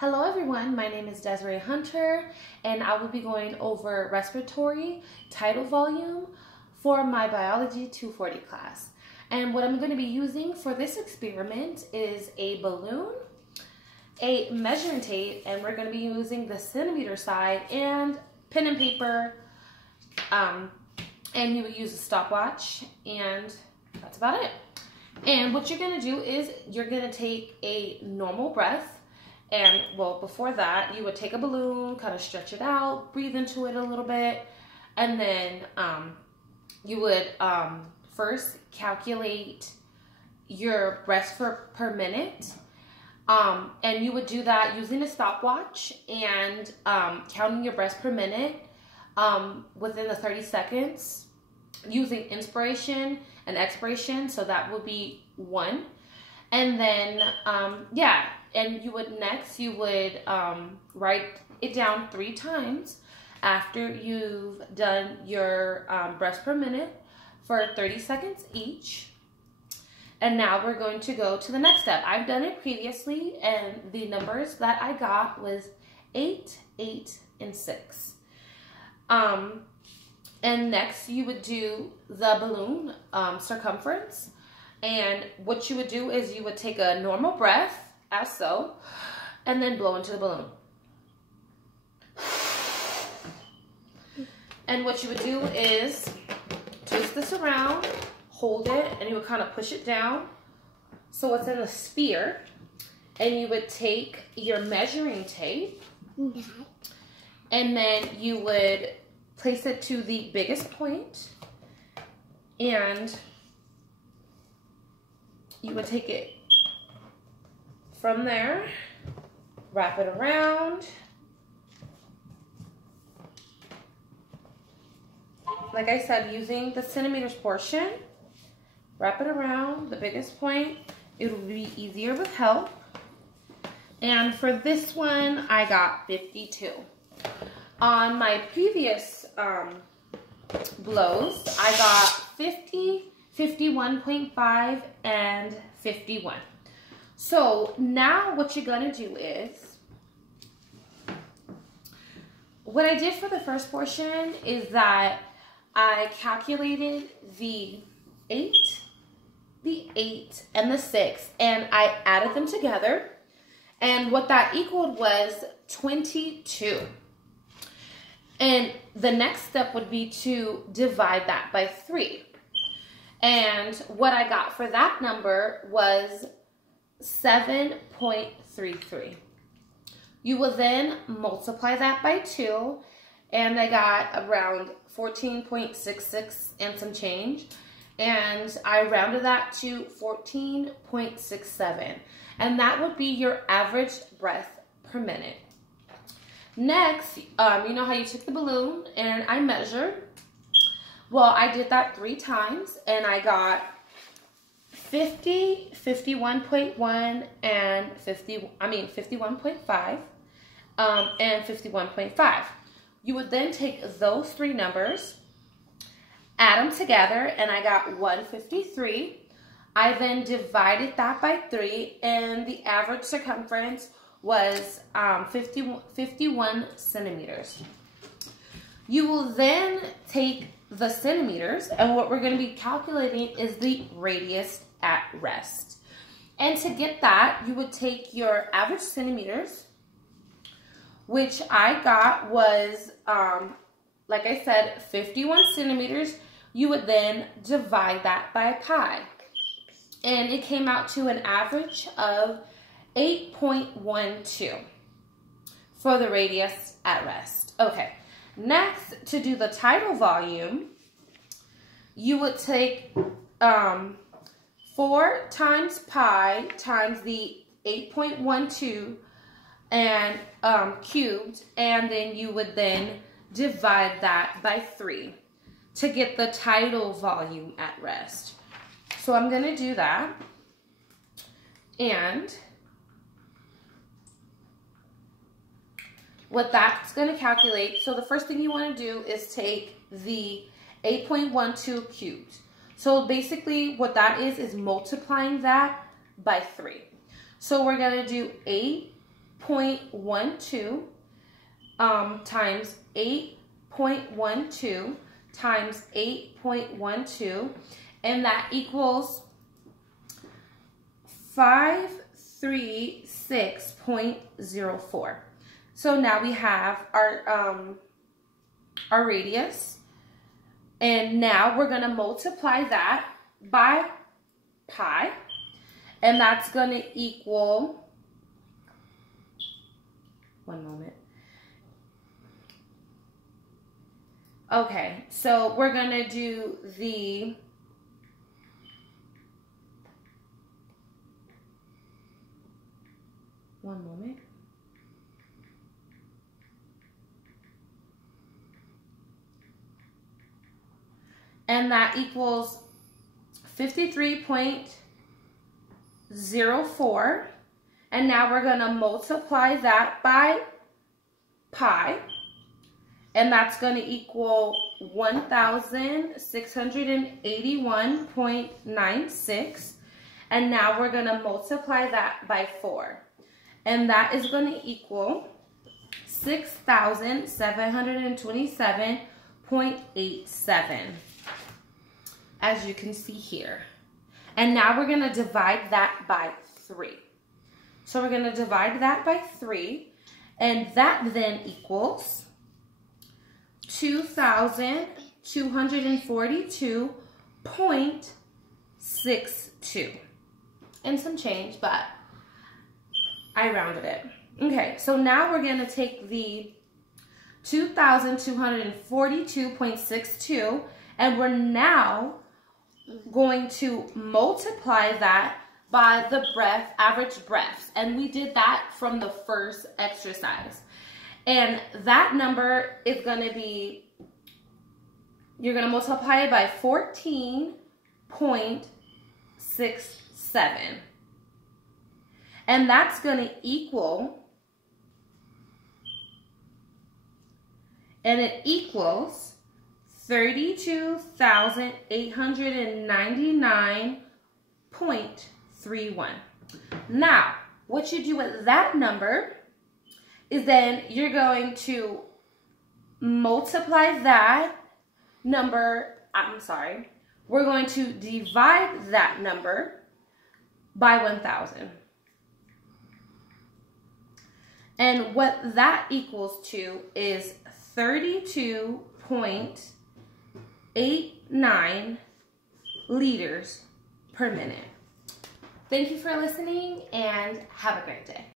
Hello everyone, my name is Desiree Hunter and I will be going over respiratory tidal volume for my Biology 240 class. And what I'm going to be using for this experiment is a balloon, a measuring tape, and we're going to be using the centimeter side and pen and paper, and you would use a stopwatch, and that's about it. And what you're going to do is you're going to take a normal breath. And well, before that, you would take a balloon, kind of stretch it out, breathe into it a little bit, and then you would first calculate your breaths per minute. And you would do that using a stopwatch and counting your breaths per minute within the 30 seconds, using inspiration and expiration. So that would be 1. And then, and you would write it down 3 times after you've done your breaths per minute for 30 seconds each. And now we're going to go to the next step. I've done it previously, and the numbers that I got was 8, 8, and 6. And next you would do the balloon circumference. And what you would do is you would take a normal breath, as so, and then blow into the balloon. And what you would do is twist this around, hold it, and you would kind of push it down so it's in a sphere. And you would take your measuring tape, and then you would place it to the biggest point, and you would take it from there, wrap it around, like I said, using the centimeters portion, wrap it around the biggest point. It will be easier with help. And for this one, I got 52. On my previous blows, I got 50, 51.5, and 51. So now what you're gonna do is, what I did for the first portion is that I calculated the 8, and the 6, and I added them together. And what that equaled was 22. And the next step would be to divide that by 3. And what I got for that number was 7.33. You will then multiply that by 2, and I got around 14.66 and some change. And I rounded that to 14.67. And that would be your average breath per minute. Next, you know how you took the balloon and I measured? Well, I did that 3 times, and I got 50, 51.1, and 51.5, and 51.5. You would then take those 3 numbers, add them together, and I got 153. I then divided that by 3, and the average circumference was 51 centimeters. You will then take the centimeters, and what we're going to be calculating is the radius at rest. And to get that, you would take your average centimeters, which I got was, like I said, 51 centimeters. You would then divide that by pi. And it came out to an average of 8.12 for the radius at rest. Okay. Next, to do the tidal volume, you would take 4 times pi times the 8.12 and cubed, and then you would then divide that by 3 to get the tidal volume at rest. So I'm going to do that, and what that's going to calculate, so the first thing you want to do is take the 8.12 cubed. So basically what that is multiplying that by 3. So we're going to do 8 8.12 times 8.12 times 8.12, and that equals 536.04. So now we have our radius, and now we're going to multiply that by pi, and that's going to equal, one moment. Okay, so we're going to do the one moment. And that equals 53.04. And now we're going to multiply that by pi. And that's going to equal 1,681.96. And now we're going to multiply that by 4. And that is going to equal 6,727.87. As you can see here. And now we're going to divide that by 3. So we're going to divide that by 3. And that then equals 2,242.62. And some change, but I rounded it. Okay, so now we're going to take the 2,242.62 and we're now going to multiply that by the average breaths. And we did that from the first exercise. And that number is going to be, you're going to multiply it by 14.67. And that's going to equal, and it equals 32,899.31. Now, what you do with that number is then you're going to multiply that number, we're going to divide that number by 1,000. And what that equals to is 32.89 liters per minute. Thank you for listening and have a great day.